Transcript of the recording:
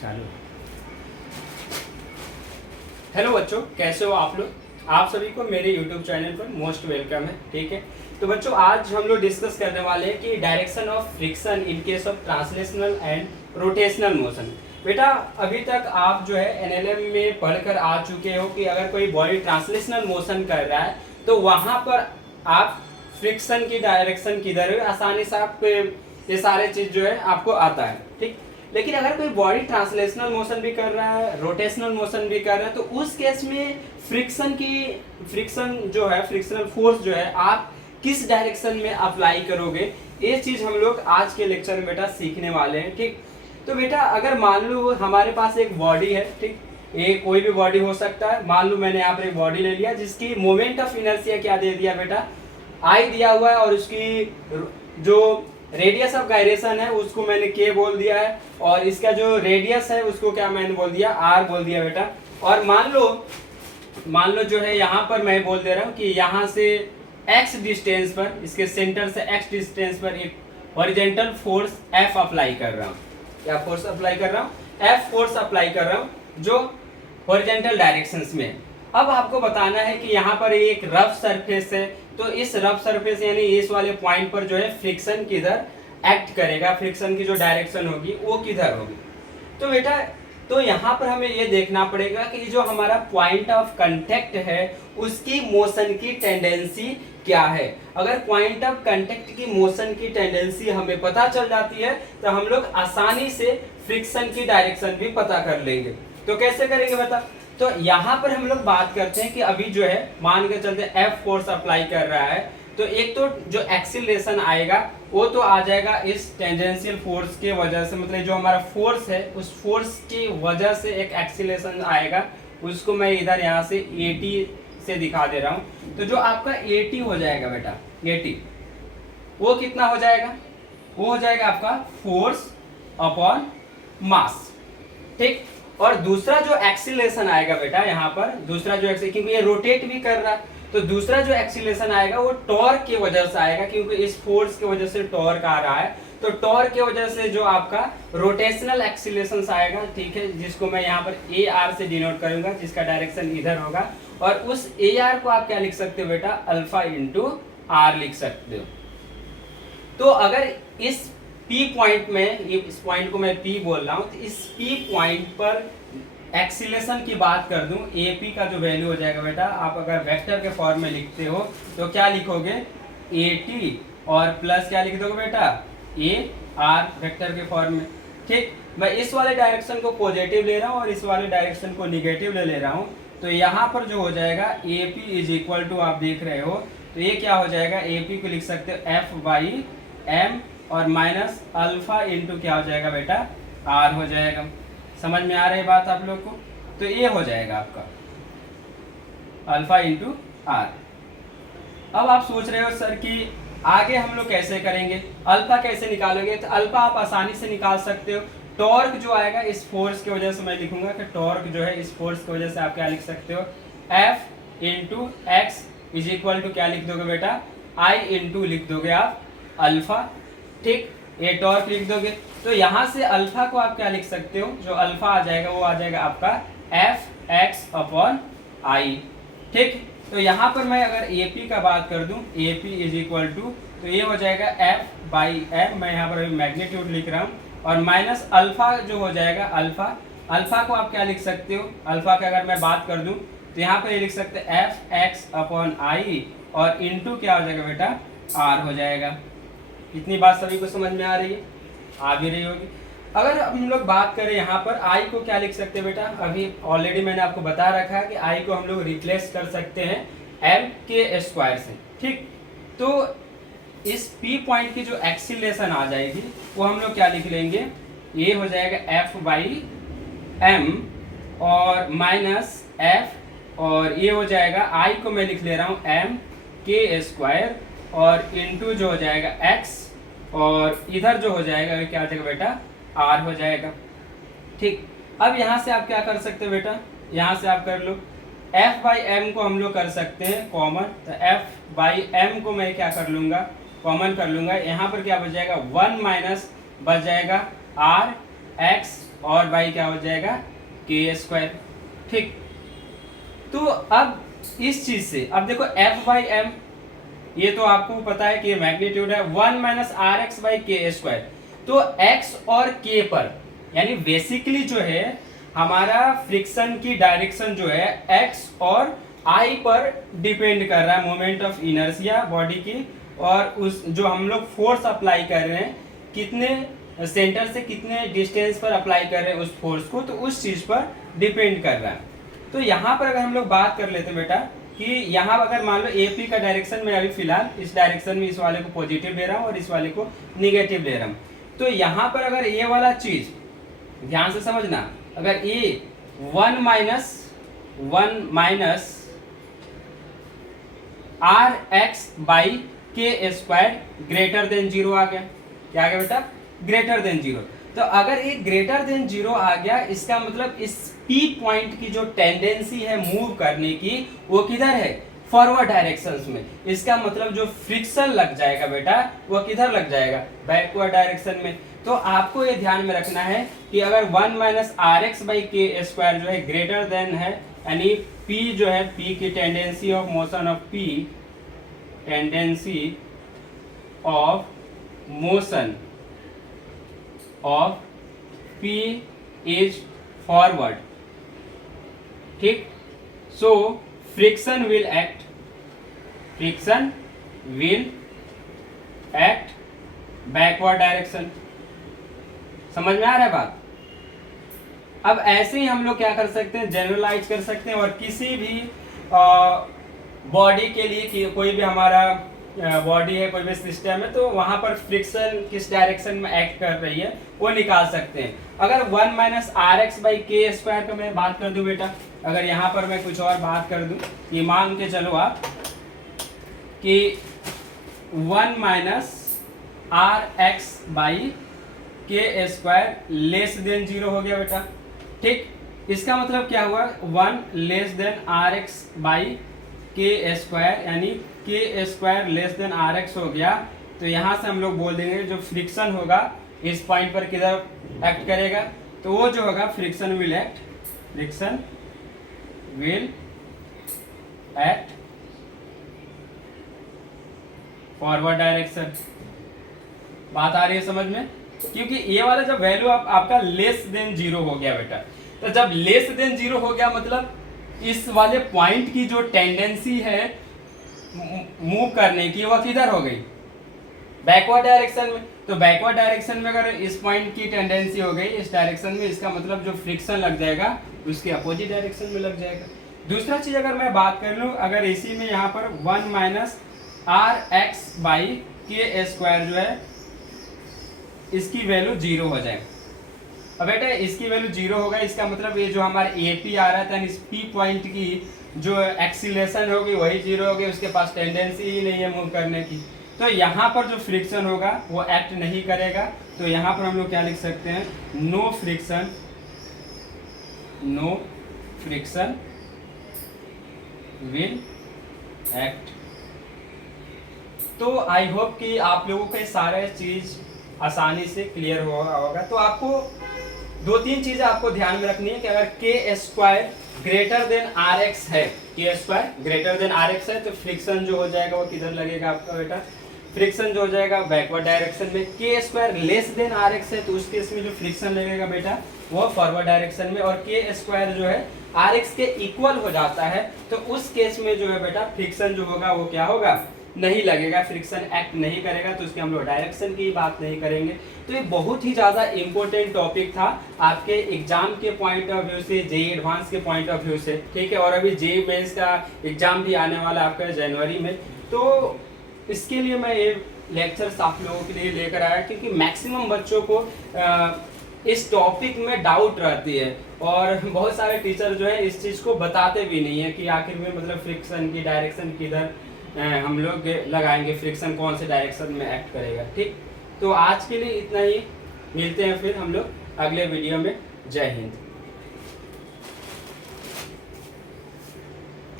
चालू। हेलो बच्चों, कैसे हो आप लोग? आप सभी को मेरे YouTube चैनल पर मोस्ट वेलकम है। ठीक है, तो बच्चों आज हम लोग डिस्कस करने वाले हैं कि direction of friction in case of translational and rotational motion. बेटा अभी तक आप जो है एनएलएम में पढ़कर आ चुके हो कि अगर कोई बॉडी ट्रांसलेशनल मोशन कर रहा है तो वहां पर आप फ्रिक्शन की डायरेक्शन किधर है आसानी से आप ये सारे चीज जो है आपको आता है। ठीक, लेकिन अगर कोई बॉडी ट्रांसलेशनल मोशन भी कर रहा है, रोटेशनल मोशन भी कर रहा है, तो उस केस में फ्रिक्शन जो है, फ्रिक्शनल फोर्स जो है आप किस डायरेक्शन में अप्लाई करोगे, ये चीज हम लोग आज के लेक्चर में बेटा सीखने वाले हैं। ठीक, तो बेटा अगर मान लो हमारे पास एक बॉडी है, ठीक, ये कोई भी बॉडी हो सकता है। मान लो मैंने यहाँ पर एक बॉडी ले लिया जिसकी मोमेंट ऑफ इनर्शिया क्या दे दिया बेटा, आई दिया हुआ है, और उसकी जो रेडियस ऑफ गायरेशन है उसको मैंने के बोल दिया है, और इसका जो रेडियस है उसको क्या मैंने बोल दिया, आर बोल दिया बेटा। और मान लो जो है यहाँ पर मैं बोल दे रहा हूँ कि यहाँ से x डिस्टेंस पर, इसके सेंटर से x डिस्टेंस पर एक हॉरिजॉन्टल फोर्स F अप्लाई कर रहा हूँ। क्या फोर्स अप्लाई कर रहा हूँ? F फोर्स अप्लाई कर रहा हूँ जो हॉरिजॉन्टल डायरेक्शंस में है। अब आपको बताना है कि यहाँ पर एक रफ सरफेस है, तो इस रफ सरफेस यानी इस वाले पॉइंट पर जो है फ्रिक्शन किधर एक्ट करेगा, फ्रिक्शन की जो डायरेक्शन होगी वो किधर होगी। तो बेटा तो यहाँ पर हमें ये देखना पड़ेगा कि जो हमारा पॉइंट ऑफ कांटेक्ट है उसकी मोशन की टेंडेंसी क्या है। अगर पॉइंट ऑफ कांटेक्ट की मोशन की टेंडेंसी हमें पता चल जाती है तो हम लोग आसानी से फ्रिक्शन की डायरेक्शन भी पता कर लेंगे। तो कैसे करेंगे बता? तो यहाँ पर हम लोग बात करते हैं कि अभी जो है मान के चलते F फोर्स अप्लाई कर रहा है, तो एक तो जो एक्सीलरेशन आएगा वो तो आ जाएगा इस टेंजेंशियल फोर्स के वजह से, मतलब जो हमारा फोर्स है उस फोर्स की वजह से एक एक्सीलरेशन आएगा, उसको मैं इधर यहाँ से AT से दिखा दे रहा हूँ। तो जो आपका AT हो जाएगा बेटा, AT वो कितना हो जाएगा? वो हो जाएगा आपका फोर्स अपॉन मास। ठीक, और दूसरा जो एक्सीलरेशन आएगा बेटा यहाँ पर, दूसरा जो क्योंकि ये रोटेट भी कर रहा है, तो दूसरा जो एक्सीलरेशन आएगा वो टॉर्क की वजह से आएगा, क्योंकि इस फोर्स की वजह से टॉर्क आ रहा है, तो टॉर्क की वजह से जो आपका रोटेशनल एक्सीलरेशन आएगा, ठीक है, जिसको मैं यहाँ पर AR से डिनोट करूंगा, जिसका डायरेक्शन इधर होगा, और उस AR को आप क्या लिख सकते हो बेटा, अल्फा इंटू R लिख सकते हो। तो अगर इस P पॉइंट में, इस पॉइंट को मैं P बोल रहा हूँ, तो इस P पॉइंट पर एक्सीलरेशन की बात कर दूं, AP का जो वैल्यू हो जाएगा बेटा, आप अगर वेक्टर के फॉर्म में लिखते हो तो क्या लिखोगे, AT और प्लस क्या लिख दोगे बेटा, AR वेक्टर के फॉर्म में। ठीक, मैं इस वाले डायरेक्शन को पॉजिटिव ले रहा हूँ और इस वाले डायरेक्शन को निगेटिव ले रहा हूँ, तो यहाँ पर जो हो जाएगा AP इज इक्वल टू, आप देख रहे हो, तो ये क्या हो जाएगा, AP को लिख सकते हो F/m और माइनस अल्फा इंटू क्या हो जाएगा बेटा, R हो जाएगा। समझ में आ रही बात आप लोग को? तो ये हो जाएगा आपका अल्फा इंटू R। अब आप सोच रहे हो सर कि आगे हम लोग कैसे करेंगे, अल्फा कैसे निकालोगे? तो अल्फा आप आसानी से निकाल सकते हो। टॉर्क जो आएगा इस फोर्स की वजह से, मैं लिखूंगा कि टॉर्क जो है इस फोर्स की वजह से आप क्या लिख सकते हो, F into x is equal to क्या लिख दोगे बेटा, I इंटू लिख दोगे आप अल्फा। ठीक, ये टॉर्क लिख दोगे, तो यहाँ से अल्फा को आप क्या लिख सकते हो, जो अल्फा आ जाएगा वो आ जाएगा आपका Fx अपॉन I। ठीक, तो यहाँ पर मैं अगर AP का बात कर दूं, AP इज इक्वल टू, तो ये हो जाएगा F/m, मैं यहाँ पर अभी मैग्नीट्यूड लिख रहा हूँ, और माइनस अल्फा जो हो जाएगा अल्फा को आप क्या लिख सकते हो, अल्फा का अगर मैं बात कर दूं तो यहाँ पर ये लिख सकते हैं Fx अपॉन I, और इंटू क्या हो जाएगा बेटा, R हो जाएगा। इतनी बात सभी को समझ में आ रही है? आ भी रही होगी। अगर हम लोग बात करें यहाँ पर I को क्या लिख सकते हैं बेटा, अभी ऑलरेडी मैंने आपको बता रखा है कि I को हम लोग रिप्लेस कर सकते हैं m² से। ठीक, तो इस P पॉइंट की जो एक्सीलरेशन आ जाएगी वो हम लोग क्या लिख लेंगे, ये हो जाएगा F/m और माइनस F, और ये हो जाएगा I को मैं लिख ले रहा हूँ m² और इंटू जो हो जाएगा x, और इधर जो हो जाएगा क्या हो जाएगा बेटा, R हो जाएगा। ठीक, अब यहाँ से आप क्या कर सकते हो बेटा, यहाँ से आप कर लो F/m को हम लोग कर सकते हैं कॉमन, तो F/m को मैं क्या कर लूँगा, कॉमन कर लूँगा। यहाँ पर क्या बच जाएगा, 1 माइनस बच जाएगा R एक्स और वाई क्या हो जाएगा के स्क्वायर। ठीक, तो अब इस चीज से अब देखो एफ बाई एम, ये तो आपको पता है कि मैग्नीट्यूड है 1 minus r x by k square. तो एक्स और के पर यानी बेसिकली जो है हमारा फ्रिक्शन की डायरेक्शन जो है एक्स और आई पर डिपेंड कर रहा है, मोमेंट ऑफ इनर्शिया बॉडी की, और उस जो हम लोग फोर्स अप्लाई कर रहे हैं कितने सेंटर से कितने डिस्टेंस पर अप्लाई कर रहे हैं उस फोर्स को, तो उस चीज पर डिपेंड कर रहा है। तो यहाँ पर अगर हम लोग बात कर लेते हैं बेटा कि यहाँ अगर मान लो एपी का डायरेक्शन में अभी फिलहाल इस डायरेक्शन में इस वाले को पॉजिटिव ले रहा हूँ और इस वाले को निगेटिव ले रहा हूँ, तो यहाँ पर अगर ये वाला चीज ध्यान से समझना, अगर ये 1 minus r x by k square greater than zero आ गया, क्या आ गया बेटा ग्रेटर देन जीरो। तो अगर ये ग्रेटर देन जीरो आ गया, इसका मतलब इस पी पॉइंट की जो टेंडेंसी है मूव करने की वो किधर है फॉरवर्ड डायरेक्शंस में। इसका मतलब जो फ्रिक्शन लग जाएगा बेटा वो किधर लग जाएगा बैकवर्ड डायरेक्शन में। तो आपको ये ध्यान में रखना है कि अगर 1 minus r x by k square जो है ग्रेटर देन है, यानी P जो है P की tendency of motion of P, tendency of motion of P is forward. ठीक, so friction will act backward direction. समझ में आ रहा है बात। अब ऐसे ही हम लोग क्या कर सकते हैं, जनरलाइज कर सकते हैं, और किसी भी बॉडी के लिए कि कोई भी हमारा बॉडी है, कोई भी सिस्टम है, तो वहां पर फ्रिक्शन किस डायरेक्शन में एक्ट कर रही है वो निकाल सकते हैं। अगर 1 minus r x by k square का मैं बात कर दूं बेटा, अगर यहाँ पर मैं कुछ और बात कर दूं, ये मान के चलो आप कि 1 minus r x by k square less than zero हो गया बेटा। ठीक, इसका मतलब क्या हुआ 1 less than r x by k square, यानी k square less than r x हो गया। तो यहाँ से हम लोग बोल देंगे जो फ्रिक्शन होगा इस पॉइंट पर किधर एक्ट करेगा, तो वो जो होगा friction will act forward direction. बात आ रही है समझ में, क्योंकि ये वाला जब वैल्यू आपका लेस देन जीरो हो गया बेटा, तो जब लेस देन जीरो हो गया मतलब इस वाले पॉइंट की जो टेंडेंसी है मूव करने की वो किधर हो गई बैकवर्ड डायरेक्शन में। तो बैकवर्ड डायरेक्शन में अगर इस पॉइंट की टेंडेंसी हो गई इस डायरेक्शन में, इसका मतलब जो फ्रिक्शन लग जाएगा उसके अपोजिट डायरेक्शन में लग जाएगा। दूसरा चीज अगर मैं बात कर लूँ, अगर इसी में यहाँ पर 1 minus r x by k square जो है इसकी वैल्यू जीरो हो जाए। अब बेटा इसकी वैल्यू जीरो होगा, इसका मतलब ये जो हमारा एपी आ रहा था इस पी पॉइंट की जो एक्सीलरेशन होगी वही जीरो होगी, उसके पास टेंडेंसी ही नहीं है मूव करने की। तो यहाँ पर जो फ्रिक्शन होगा वो एक्ट नहीं करेगा। तो यहाँ पर हम लोग क्या लिख सकते हैं, नो फ्रिक्शन विल एक्ट। तो आई होप कि आप लोगों को सारे चीज आसानी से क्लियर होगा। तो आपको 2-3 चीजें आपको ध्यान में रखनी है कि अगर k square greater than r x है, k square greater than r x है, तो फ्रिक्शन जो हो जाएगा वो किधर लगेगा आपका बेटा, फ्रिक्शन जो हो जाएगा बैकवर्ड डायरेक्शन में। K square less than r x है तो उस केस में जो फ्रिक्शन लगेगा बेटा वो फॉरवर्ड डायरेक्शन में, और के स्क्वायर जो है आर एक्स के इक्वल हो जाता है तो उस केस में जो है बेटा फ्रिक्शन जो होगा वो क्या होगा, नहीं लगेगा, फ्रिक्शन एक्ट नहीं करेगा। तो उसके हम लोग डायरेक्शन की बात नहीं करेंगे। तो ये बहुत ही ज़्यादा इम्पोर्टेंट टॉपिक था आपके एग्जाम के पॉइंट ऑफ व्यू से, जेई एडवांस के पॉइंट ऑफ व्यू से, ठीक है। और अभी जेई मेंस का एग्जाम भी आने वाला आपका जनवरी में, तो इसके लिए मैं ये लेक्चर्स आप लोगों के लिए लेकर आया क्योंकि मैक्सिमम बच्चों को इस टॉपिक में डाउट रहती है और बहुत सारे टीचर जो है इस चीज़ को बताते भी नहीं है कि आखिर में मतलब फ्रिक्शन की डायरेक्शन किधर हम लोग लगाएंगे, फ्रिक्शन कौन से डायरेक्शन में एक्ट करेगा। ठीक, तो आज के लिए इतना ही, मिलते हैं फिर हम लोग अगले वीडियो में। जय हिंद।